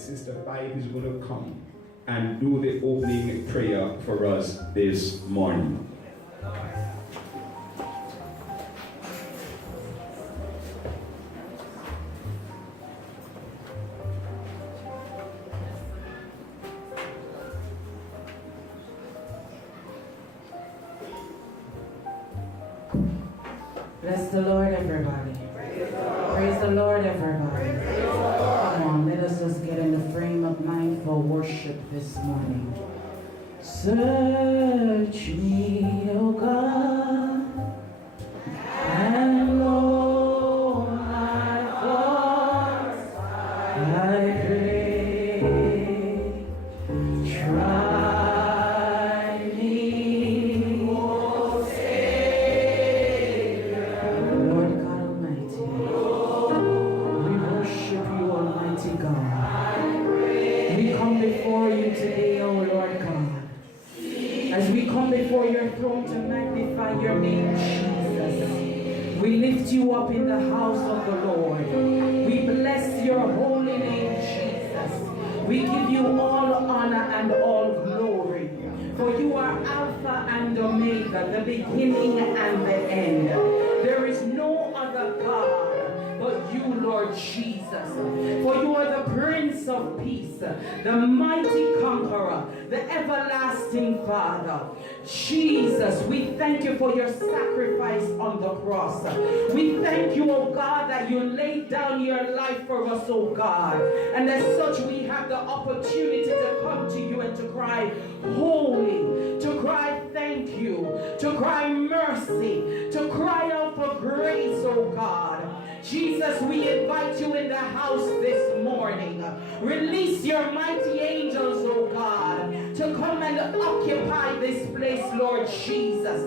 Sister Five is going to come and do the opening prayer for us this morning. Bless the Lord, everybody. Praise the Lord, everybody. Come on, let us just get in the frame of mind for worship this morning. Search me, O God, and know my thoughts. I pray. Try me, O Savior. Lord God Almighty, we worship you, Almighty God. We come before you today, O Lord God. As we come before your throne to magnify your name, Jesus, we lift you up in the house of the Lord. We bless your holy name, Jesus. We give you all honor and all glory. For you are Alpha and Omega, the beginning and the end. There is no other God but you, Lord Jesus. For you are the Prince of Peace, the mighty conqueror, the everlasting Father. Jesus, we thank you for your sacrifice on the cross. We thank you, oh God, that you laid down your life for us, oh God. And as such, we have the opportunity to come to you and to cry, holy, to cry thank you, to cry mercy, to cry out for grace, oh God. Jesus, we invite you in the house this morning. Release your mighty angels, oh God, to come and occupy this place, Lord Jesus.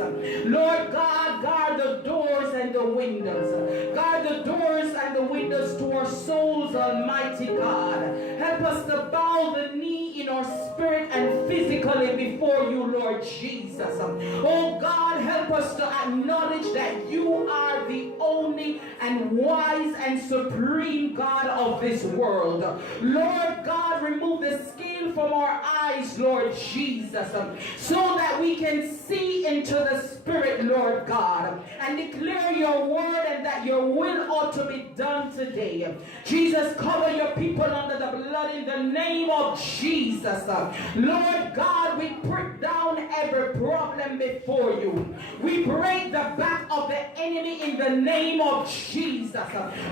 Lord God, guard the doors and the windows. Guard the doors and the windows to our souls, Almighty God. Help us to bow the knee in our spirit and physically before you, Lord Jesus. Oh God, help us to acknowledge that you are the only and wise and supreme God of this world. Lord God, remove the scale from our eyes, Lord Jesus, so that we can see into the Spirit, Lord God, and declare your word and that your will ought to be done today. Jesus, cover your people under the blood in the name of Jesus. Lord God, we put down every problem before you. We break the back of the enemy in the name of Jesus.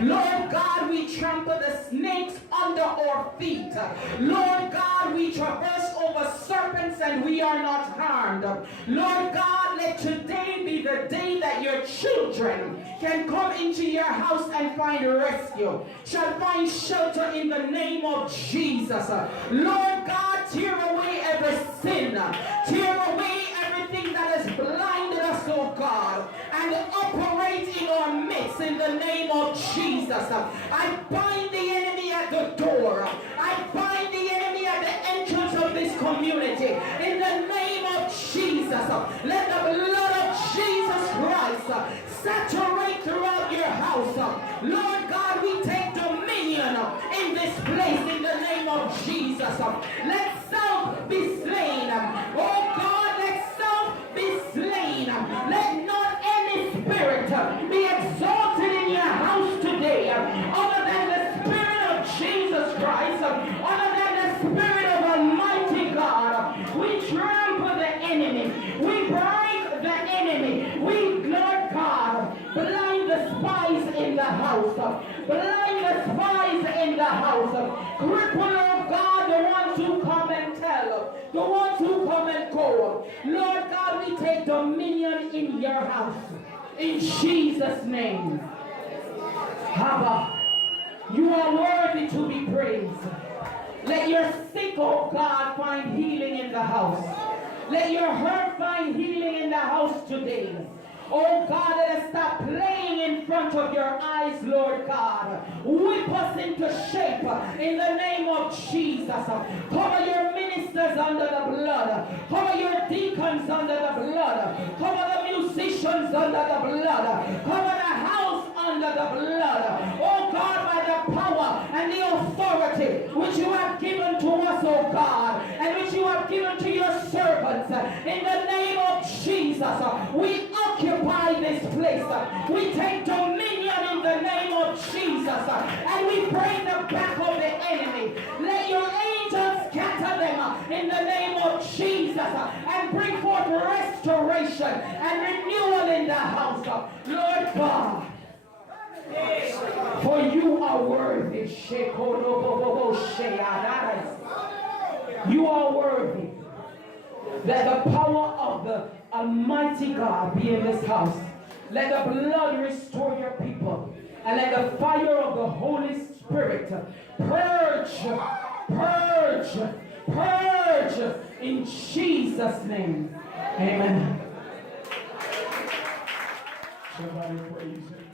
Lord God, we trample the snakes under our feet. Lord God, we traverse over serpents and we are not harmed. Lord God, let today be the day that your children can come into your house and find rescue, shall find shelter in the name of Jesus. Lord God, tear away every sin, tear away everything that has blinded us, oh God, and operate in our midst in the name of Jesus. I bind the enemy at the door. I bind the enemy at the entrance of this community in the name of Jesus. Let the blood of Jesus Christ saturate throughout your house. Lord God, we take dominion in this place in the name of Jesus. Let self be slain. Oh God, let self be slain. Let not any spirit be exalted in your house today other than the Spirit of Jesus Christ, other than the Spirit of Almighty God. We trample the enemy. We break the enemy. We, Lord God, blind the spies in the house. Blind the spies in the house. Cripple, oh God, the ones who come and tell. The ones who come and go. Lord God, we take dominion in your house. In Jesus' name. Abba, you are worthy to be praised. Let your sick, oh God, find healing in the house. Let your hurt find healing in the house today. Oh God, let us stop playing in front of your eyes, Lord God. Whip us into shape in the name of Jesus. Cover your ministers under the blood. Cover your deacons under the blood. Cover the musicians under the blood. Cover the house under the blood. Oh God, by the power and the authority which which you have given to us, O God, and which you have given to your servants. In the name of Jesus, we occupy this place. We take dominion in the name of Jesus, and we break the back of the enemy. Let your angels scatter them in the name of Jesus, and bring forth restoration and renewal in the house. Lord God, for you are worthy. You are worthy. Let the power of the Almighty God be in this house. Let the blood restore your people. And let the fire of the Holy Spirit purge, purge, purge in Jesus' name. Amen. Somebody praise him.